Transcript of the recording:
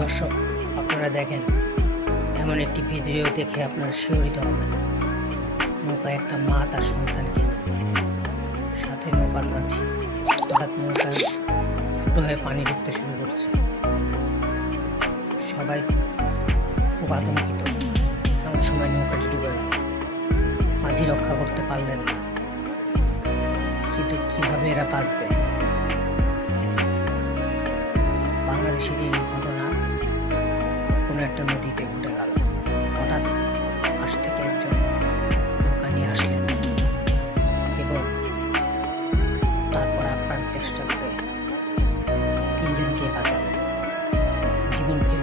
দর্শক, আপনারা দেখেন, এমন একটি ভিডিও দেখে আপনারা শিহরিত হবেন। নৌকায় একটা মা তার সন্তানকে নিয়ে। সাথে নৌকার মাঝি হঠাৎ নৌকায় ফুটো হয়ে পানি ঢুকতে শুরু করছে। সবাই খুব আতঙ্কিত। এমন সময় নৌকাটি ডুবে গেল। মাঝি রক্ষা করতে পারলেন না। কিন্তু কীভাবে এরা বাঁচবে? বাংলাদেশের এই ঘটনা একটা নদীতে উঠে গেল। হঠাৎ পাশ থেকে একজন নৌকা নিয়ে আসলেন। এবং তারপর আপ্রাণ চেষ্টা করে তিনজনকে বাঁচালেন। জীবন ফিরে